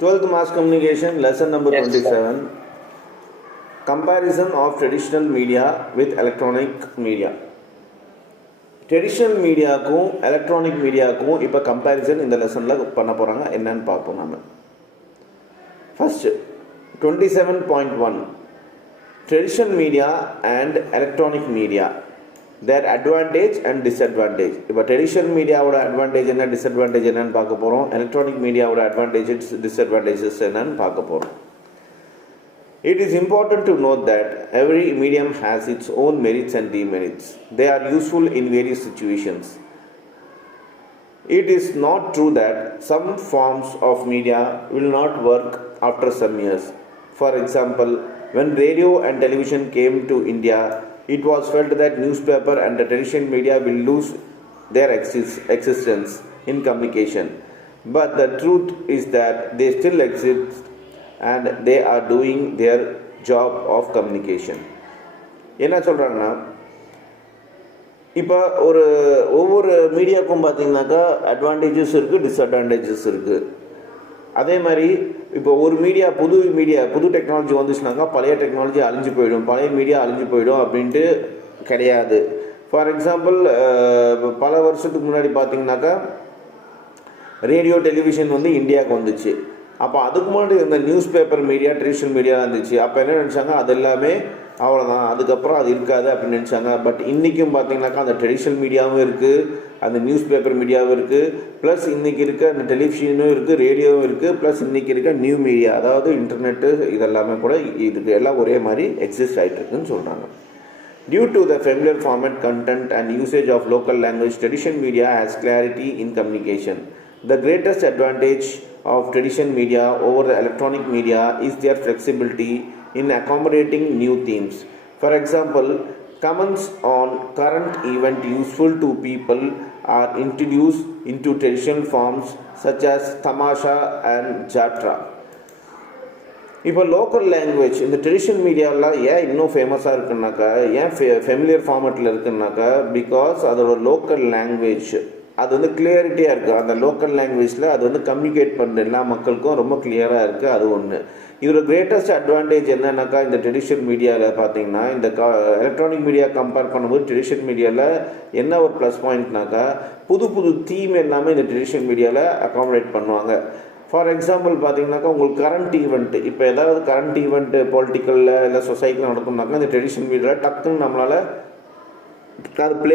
12th Mass Communication, lesson number Yes, sir. 27. Comparison of traditional media with electronic media. Traditional மீடியாவுக்கும் electronic மீடியாவுக்கும் இப்போ comparison இந்த லெசனில் பண்ண போகிறாங்க. என்னன்னு பார்ப்போம். நம்ம first 27.1 traditional media and electronic media, their advantage and disadvantage. இப்போ ட்ரெடிஷ்னல் மீடியாவோட அட்வான்டேஜ் என்ன, டிஸ்அட்வான்டேஜ் என்னன்னு பார்க்க போகிறோம். எலக்ட்ரானிக் மீடியாவோட அட்வான்டேஜஸ் டிஸ்அட்வான்டேஜஸ் என்னன்னு பார்க்க போகிறோம். It is important to note that every medium has its own merits and demerits. They are useful in various situations. It is not true that some forms of media will not work after some years. For example, when radio and television came to India, it was felt that newspaper and the traditional media will lose their existence in communication. But the truth is that they still exist and they are doing their job of communication. என்ன சொல்கிறாங்கன்னா, இப்போ ஒவ்வொரு மீடியாவுக்கும் பார்த்தீங்கன்னாக்கா advantages இருக்குது, disadvantages இருக்குது. அதே மாதிரி இப்போ ஒரு புது டெக்னாலஜி வந்துச்சுனாக்கா பழைய டெக்னாலஜி அழிஞ்சு போயிடும், பழைய மீடியா அழிஞ்சு போயிடும் அப்படின்ட்டு கிடையாது. ஃபார் எக்ஸாம்பிள், பல வருஷத்துக்கு முன்னாடி பார்த்தீங்கன்னாக்கா ரேடியோ டெலிவிஷன் வந்து இந்தியாவுக்கு வந்துச்சு. அப்போ அதுக்கு முன்னாடி இந்த news paper media, traditional media இருந்துச்சு. அப்போ என்ன நினச்சாங்க, அது எல்லாமே அவ்வளோதான், அதுக்கப்புறம் அது இருக்காது அப்படின்னு நினச்சாங்க. பட் இன்றைக்கும் பார்த்தீங்கன்னாக்கா அந்த ட்ரெடிஷ்னல் மீடியாவும் இருக்குது, அந்த நியூஸ் பேப்பர் மீடியாவும் இருக்குது, ப்ளஸ் இன்றைக்கி இருக்க அந்த டெலிவிஷனும் இருக்குது, ரேடியோவும் இருக்குது, ப்ளஸ் இன்றைக்கி இருக்க நியூ மீடியா, அதாவது இன்டர்நெட்டு, இதெல்லாமே கூட இதுக்கு எல்லாம் ஒரே மாதிரி எக்ஸிஸ்ட் ஆகிட்டு இருக்குன்னு சொல்கிறாங்க. Due to the familiar format, content and usage of local language, traditional media has clarity in communication. The greatest advantage of traditional media over the electronic media is their flexibility in accommodating new themes. For example, comments on current event useful to people are introduced into traditional forms such as tamasha and jatra. இப்போ local language இந்த traditional மீடியாவில் ஏன் இன்னும் ஃபேமஸாக இருக்குன்னாக்கா, ஏன் familiar ஃபார்மேட்டில் இருக்குன்னாக்கா, because அதோட local language அது வந்து கிளியரிட்டியாக இருக்குது. அந்த லோக்கல் லாங்குவேஜில் அது வந்து கம்யூனிகேட் பண்ணுற எல்லா மக்களுக்கும் ரொம்ப கிளியராக இருக்குது. அது ஒன்று. இதோட கிரேட்டஸ்ட் அட்வான்டேஜ் என்னன்னாக்கா, இந்த ட்ரெடிஷ்னல் மீடியாவில் பார்த்தீங்கன்னா இந்த எலக்ட்ரானிக் மீடியா கம்பேர் பண்ணும்போது ட்ரெடிஷ்னல் மீடியாவில் என்ன ஒரு ப்ளஸ் பாயிண்ட்னாக்கா, புது தீம் எல்லாமே இந்த ட்ரெடிஷ்னல் மீடியாவில் அகாமடேட் பண்ணுவாங்க. ஃபார் எக்ஸாம்பிள் பார்த்தீங்கன்னாக்கா, உங்களுக்கு கரண்ட் ஈவெண்ட்டு, இப்போ ஏதாவது கரண்ட் ஈவெண்ட்டு பொலிட்டிக்கலில் இல்லை சொசைட்டியில் நடக்கும்னாக்கா இந்த ட்ரெடிஷ்னல் மீடியாவில் டக்குன்னு நம்மளால் அது